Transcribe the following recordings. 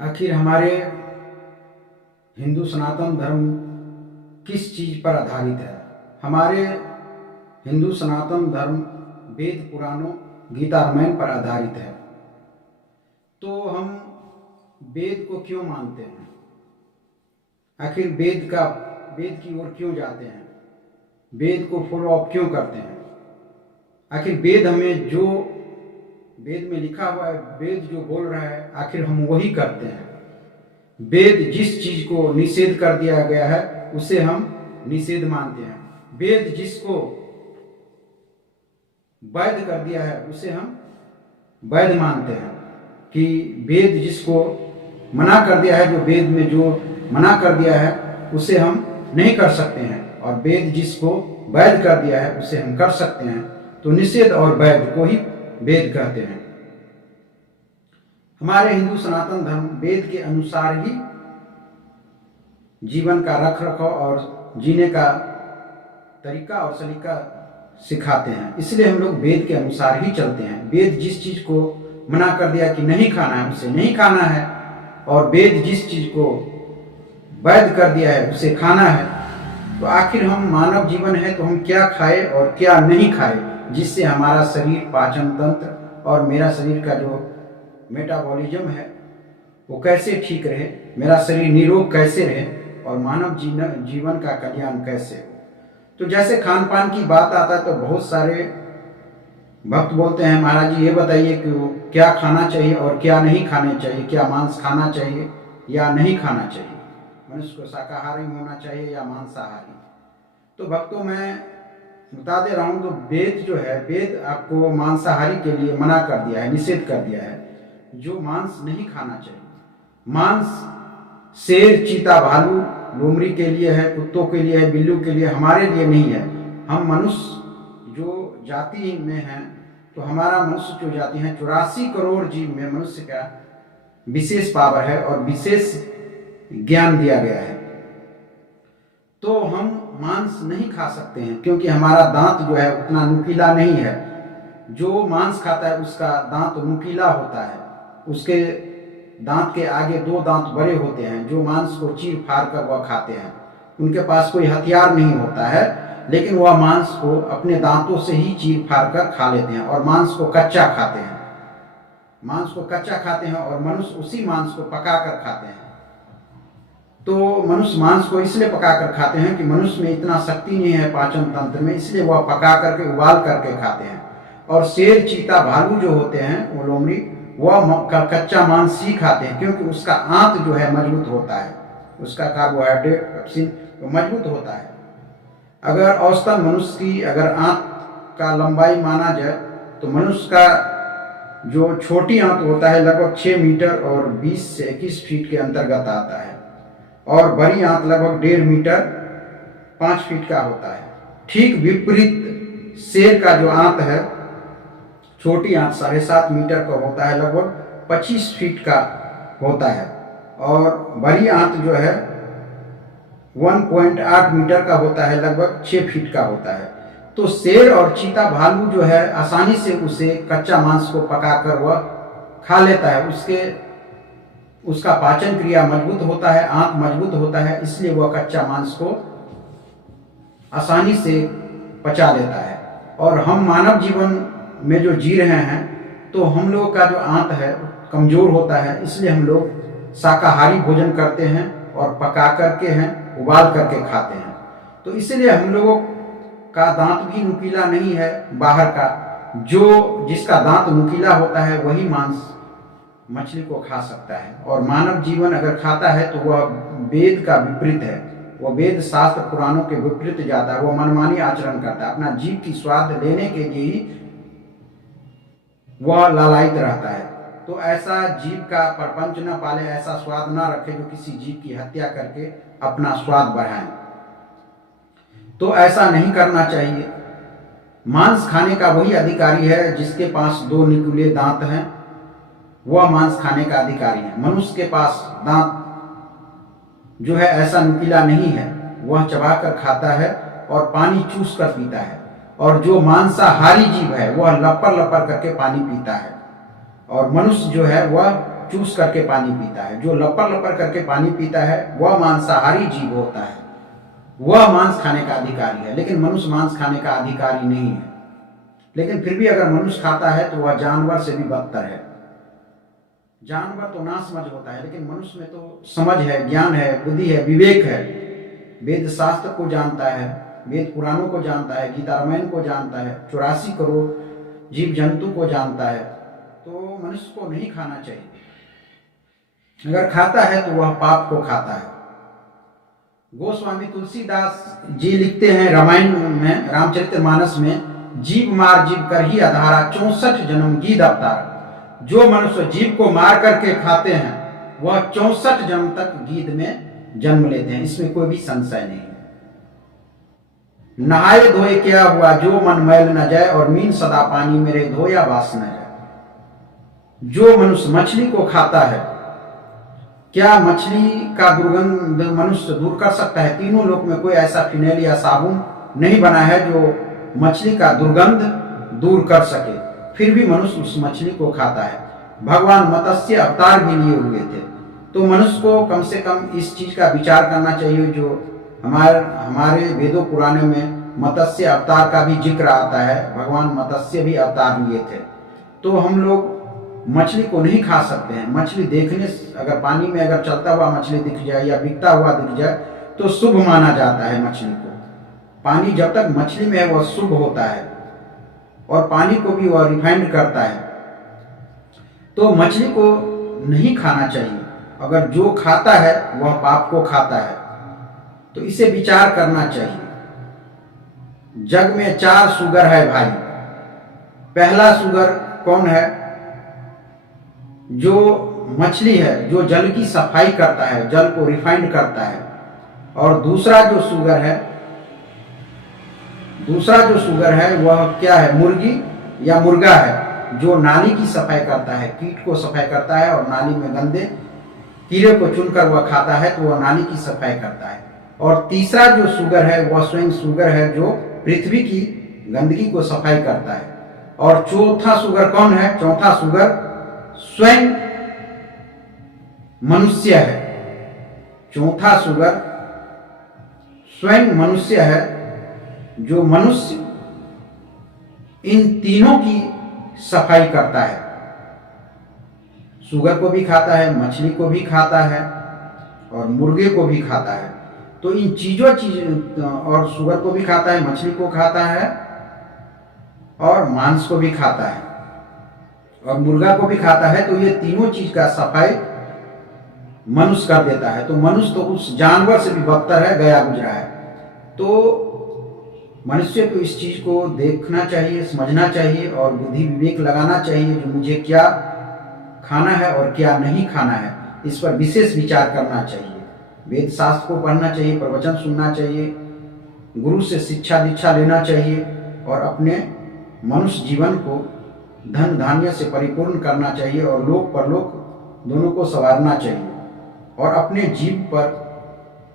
आखिर हमारे हिंदू सनातन धर्म किस चीज़ पर आधारित है? हमारे हिंदू सनातन धर्म वेद पुराणों गीता रामायण पर आधारित है। तो हम वेद को क्यों मानते हैं? आखिर वेद की ओर क्यों जाते हैं? वेद को फॉलो अप क्यों करते हैं? आखिर वेद हमें जो वेद में लिखा हुआ है, वेद जो बोल रहा है, आखिर हम वही करते हैं। वेद जिस चीज को निषेध कर दिया गया है उसे हम निषेध मानते हैं। वेद जिसको वैध कर दिया है उसे हम वैध मानते हैं। कि वेद जिसको मना कर दिया है, जो वेद में जो मना कर दिया है उसे हम नहीं कर सकते हैं, और वेद जिसको वैध कर दिया है उसे हम कर सकते हैं। तो निषेध और वैध को ही वेद कहते हैं। हमारे हिंदू सनातन धर्म वेद के अनुसार ही जीवन का रख रखाव और जीने का तरीका और सलीका सिखाते हैं। इसलिए हम लोग वेद के अनुसार ही चलते हैं। वेद जिस चीज को मना कर दिया कि नहीं खाना है उसे नहीं खाना है, और वेद जिस चीज को वैध कर दिया है उसे खाना है। तो आखिर हम मानव जीवन है तो हम क्या खाए और क्या नहीं खाए, जिससे हमारा शरीर पाचन तंत्र और मेरा शरीर का जो मेटाबॉलिज्म है वो कैसे ठीक रहे, मेरा शरीर निरोग कैसे रहे और मानव जीवन का कल्याण कैसे हो। तो जैसे खान पान की बात आता है तो बहुत सारे भक्त बोलते हैं, महाराज जी ये बताइए कि वो क्या खाना चाहिए और क्या नहीं खाना चाहिए, क्या मांस खाना चाहिए या नहीं खाना चाहिए, मनुष्य को शाकाहारी होना चाहिए या मांसाहारी। तो भक्तों मैं बता दे रहा हूँ, तो वेद जो है, वेद आपको मांसाहारी के लिए मना कर दिया है, निषेध कर दिया है, जो मांस नहीं खाना चाहिए। मांस शेर, चीता, भालू, लोमड़ी के लिए है, कुत्तों के लिए है, बिल्लू के लिए, हमारे लिए नहीं है। हम मनुष्य जो जाति में हैं, तो हमारा मनुष्य जो जाति है 84 करोड़ जीव में मनुष्य का विशेष पावर है और विशेष ज्ञान दिया गया है। तो हम मांस नहीं खा सकते हैं क्योंकि हमारा दांत जो है उतना नुकीला नहीं है। जो मांस खाता है उसका दांत नुकीला होता है, उसके दांत के आगे 2 दांत बड़े होते हैं, जो मांस को चीर फाड़ कर वह खाते हैं। उनके पास कोई हथियार नहीं होता है, लेकिन वह मांस को अपने दांतों से ही चीर फाड़ कर खा लेते हैं और मांस को कच्चा खाते हैं। मांस को कच्चा खाते हैं और मनुष्य उसी मांस को पका कर खाते हैं। तो मनुष्य मांस को इसलिए पका कर खाते हैं कि मनुष्य में इतना शक्ति नहीं है पाचन तंत्र में, इसलिए वह पका करके उबाल करके खाते हैं। और शेर, चीता, भालू जो होते हैं, वो लोमड़ी, वह कच्चा मांस ही खाते हैं क्योंकि उसका आंत जो है मजबूत होता है, उसका कार्बोहाइड्रेट टॉक्सिन मजबूत होता है। अगर औसतन मनुष्य की अगर आंत का लंबाई माना जाए तो मनुष्य का जो छोटी आंत होता है लगभग 6 मीटर और 20 से 21 फीट के अंतर्गत आता है, और बड़ी आंत लगभग 1.5 मीटर 5 फीट का होता है। ठीक विपरीत शेर का जो आंत है, छोटी आंत 7.5 मीटर का होता है, लगभग 25 फीट का होता है, और बड़ी आंत जो है 1.8 मीटर का होता है, लगभग 6 फीट का होता है। तो शेर और चीता, भालू जो है आसानी से उसे कच्चा मांस को पकाकर वह खा लेता है। उसका पाचन क्रिया मजबूत होता है, आंत मजबूत होता है, इसलिए वह कच्चा मांस को आसानी से पचा लेता है। और हम मानव जीवन में जो जी रहे हैं तो हम लोगों का जो आंत है कमजोर होता है, इसलिए हम लोग शाकाहारी भोजन करते हैं और पका करके हैं, उबाल करके खाते हैं। तो इसलिए हम लोगों का दांत भी नुकीला नहीं है बाहर का। जिसका दांत नुकीला होता है वही मांस मछली को खा सकता है, और मानव जीवन अगर खाता है तो वह वेद का विपरीत है, वह वेद शास्त्र पुराणों के विपरीत जाता है, वह मनमानी आचरण करता है। अपना जीव की स्वाद लेने के लिए ही वह लालायित रहता है। तो ऐसा जीव का प्रपंच न पाले, ऐसा स्वाद न रखे जो किसी जीव की हत्या करके अपना स्वाद बढ़ाए। तो ऐसा नहीं करना चाहिए। मांस खाने का वही अधिकारी है जिसके पास 2 नुकीले दांत हैं, वह मांस खाने का अधिकारी है। मनुष्य के पास दांत जो है ऐसा नुकीला नहीं है, वह चबा कर खाता है और पानी चूस कर पीता है। और जो मांसाहारी जीव है वह लपर लपर करके पानी पीता है, और मनुष्य जो है वह चूस करके पानी पीता है। जो लपर लपर करके पानी पीता है वह मांसाहारी जीव होता है, वह मांस खाने का अधिकारी है। लेकिन मनुष्य मांस खाने का अधिकारी नहीं है। लेकिन फिर भी अगर मनुष्य खाता है तो वह जानवर से भी बदतर है। जानवर तो नासमझ होता है, लेकिन मनुष्य में तो समझ है, ज्ञान है, बुद्धि है, विवेक है। वेद शास्त्र को जानता है, वेद पुराणों को जानता है, गीता रामायण को जानता है, 84 करोड़ जीव जंतु को जानता है। तो मनुष्य को नहीं खाना चाहिए। अगर खाता है तो वह पाप को खाता है। गोस्वामी तुलसीदास जी लिखते हैं रामायण में, रामचरितमानस में, जीव मार जीव कर ही अधारा 64 जन्म गीद अवतार। जो मनुष्य जीव को मार करके खाते हैं वह 64 जन्म तक गीद में जन्म लेते हैं। इसमें कोई भी संशय नहीं है। नहाए धोए क्या हुआ, जो मन मैल न जाए, और मीन सदा पानी मेरे धोया वास न जाए। जो मनुष्य मछली को खाता है, क्या मछली का दुर्गंध मनुष्य दूर कर सकता है? तीनों लोक में कोई ऐसा फिनेल या साबुन नहीं बना है जो मछली का दुर्गंध दूर कर सके। फिर भी मनुष्य उस मछली को खाता है। भगवान मत्स्य अवतार भी लिए हुए थे। तो मनुष्य को कम से कम इस चीज का विचार करना चाहिए। जो हमारे वेदों पुराणों में मत्स्य अवतार का भी जिक्र आता है। भगवान मत्स्य भी अवतार लिए थे। तो हम लोग मछली को नहीं खा सकते हैं। मछली देखने, अगर पानी में अगर चलता हुआ मछली दिख जाए या बिकता हुआ दिख जाए तो शुभ माना जाता है मछली को। पानी जब तक मछली में है वह शुभ होता है, और पानी को भी वह रिफाइंड करता है। तो मछली को नहीं खाना चाहिए। अगर जो खाता है वह पाप को खाता है। तो इसे विचार करना चाहिए। जग में 4 शुगर है भाई। पहला शुगर कौन है? जो मछली है, जो जल की सफाई करता है, जल को रिफाइंड करता है। और दूसरा जो शुगर है वह क्या है? मुर्गी या मुर्गा है, जो नाली की सफाई करता है, कीट को सफाई करता है और नाली में गंदे कीड़े को चुनकर वह खाता है, तो वह नाली की सफाई करता है। और तीसरा जो शुगर है वह स्वयं शुगर है, जो पृथ्वी की गंदगी को सफाई करता है। और चौथा शुगर कौन है? चौथा शुगर स्वयं मनुष्य है। चौथा शुगर स्वयं मनुष्य है, जो मनुष्य इन तीनों की सफाई करता है। शुगर को भी खाता है, मछली को भी खाता है और मुर्गे को भी खाता है। तो इन और शुगर को भी खाता है, मछली को खाता है और मांस को भी खाता है और मुर्गा को भी खाता है। तो ये तीनों चीज का सफाई मनुष्य कर देता है। तो मनुष्य तो उस जानवर से भी बदतर है, गया गुजरा है। तो मनुष्य को इस चीज को देखना चाहिए, समझना चाहिए और बुद्धि विवेक लगाना चाहिए। जो मुझे क्या खाना है और क्या नहीं खाना है, इस पर विशेष विचार करना चाहिए। वेद शास्त्र को पढ़ना चाहिए, प्रवचन सुनना चाहिए, गुरु से शिक्षा दीक्षा लेना चाहिए और अपने मनुष्य जीवन को धन धान्य से परिपूर्ण करना चाहिए और लोक परलोक दोनों को संवारना चाहिए और अपने जीव पर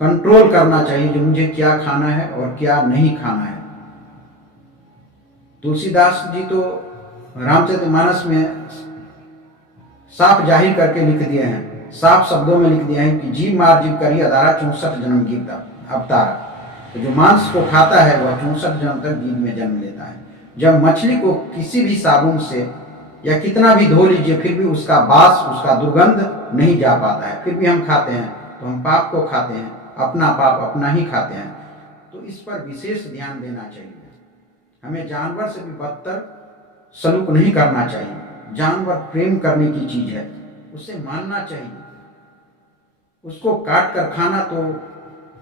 कंट्रोल करना चाहिए। जो मुझे क्या खाना है और क्या नहीं खाना है। तुलसीदास जी तो रामचरितमानस में साफ जाहिर करके लिख दिए हैं, साफ शब्दों में लिख दिए हैं कि जीव मार जीव करी अधारा 64 जन्म गीत अवतारा। तो जो मांस को खाता है वह 64 जन्म तक गीत में जन्म लेता है। जब मछली को किसी भी साबुन से या कितना भी धो लीजिए फिर भी उसका बास, उसका दुर्गंध नहीं जा पाता है, फिर भी हम खाते हैं। तो हम पाप को खाते हैं, अपना पाप अपना ही खाते हैं। तो इस पर विशेष ध्यान देना चाहिए। हमें जानवर से भी बदतर सलूक नहीं करना चाहिए। जानवर प्रेम करने की चीज है, उसे मानना चाहिए। उसको काट कर खाना तो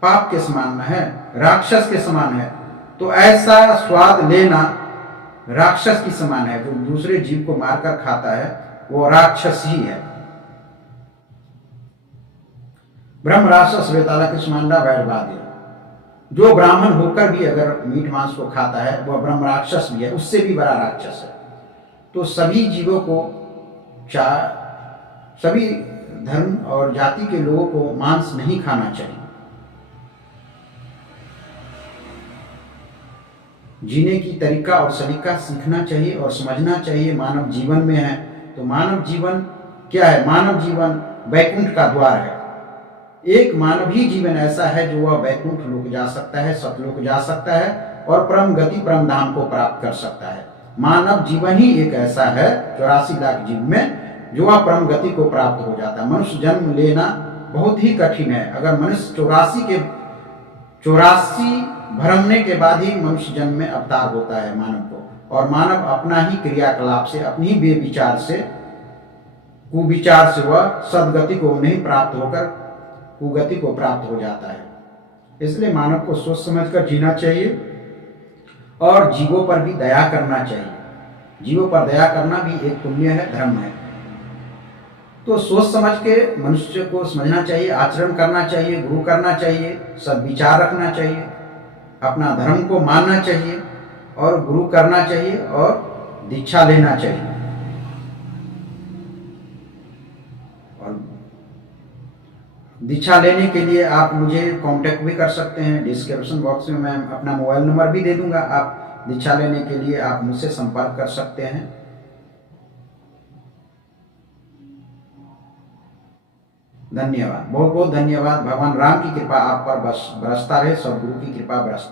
पाप के समान है, राक्षस के समान है। तो ऐसा स्वाद लेना राक्षस की समान है। जो दूसरे जीव को मारकर खाता है वो राक्षस ही है। ब्रह्म राक्षस वेताला कृष्मांडा वैरवादी। जो ब्राह्मण होकर भी अगर मीट मांस को खाता है वह ब्रह्म राक्षस भी है, उससे भी बड़ा राक्षस है। तो सभी जीवों को, सभी धर्म और जाति के लोगों को मांस नहीं खाना चाहिए। जीने की तरीका और सलीका सीखना चाहिए और समझना चाहिए। मानव जीवन में है तो मानव जीवन क्या है? मानव जीवन वैकुंठ का द्वार है। एक मानवीय जीवन ऐसा है जो वह वैकुंठ लोक जा सकता है, सतलोक जा सकता है और परम गति परम धाम को प्राप्त कर सकता है। मानव जीवन ही एक ऐसा है 84 लाख जीव में जो वह परम गति को प्राप्त हो जाता है। मनुष्य जन्म लेना बहुत ही कठिन है। अगर मनुष्य 84 भ्रमने के बाद ही मनुष्य जन्म में अवतार होता है मानव को, और मानव अपना ही क्रियाकलाप से, अपनी ही बेविचार से, कुविचार से वह सदगति को नहीं प्राप्त होकर कुगति को प्राप्त हो जाता है। इसलिए मानव को सोच समझकर जीना चाहिए और जीवों पर भी दया करना चाहिए। जीवों पर दया करना भी एक पुण्य है, धर्म है। तो सोच समझ के मनुष्य को समझना चाहिए, आचरण करना चाहिए, गुरु करना चाहिए, सद्विचार रखना चाहिए, अपना धर्म को मानना चाहिए और गुरु करना चाहिए और दीक्षा लेना चाहिए। और दीक्षा लेने के लिए आप मुझे कांटेक्ट भी कर सकते हैं। डिस्क्रिप्शन बॉक्स में मैं अपना मोबाइल नंबर भी दे दूंगा। आप दीक्षा लेने के लिए आप मुझसे संपर्क कर सकते हैं। धन्यवाद, बहुत बहुत धन्यवाद। भगवान राम की कृपा आप पर बरसता रहे, सदगुरु की कृपा बरसता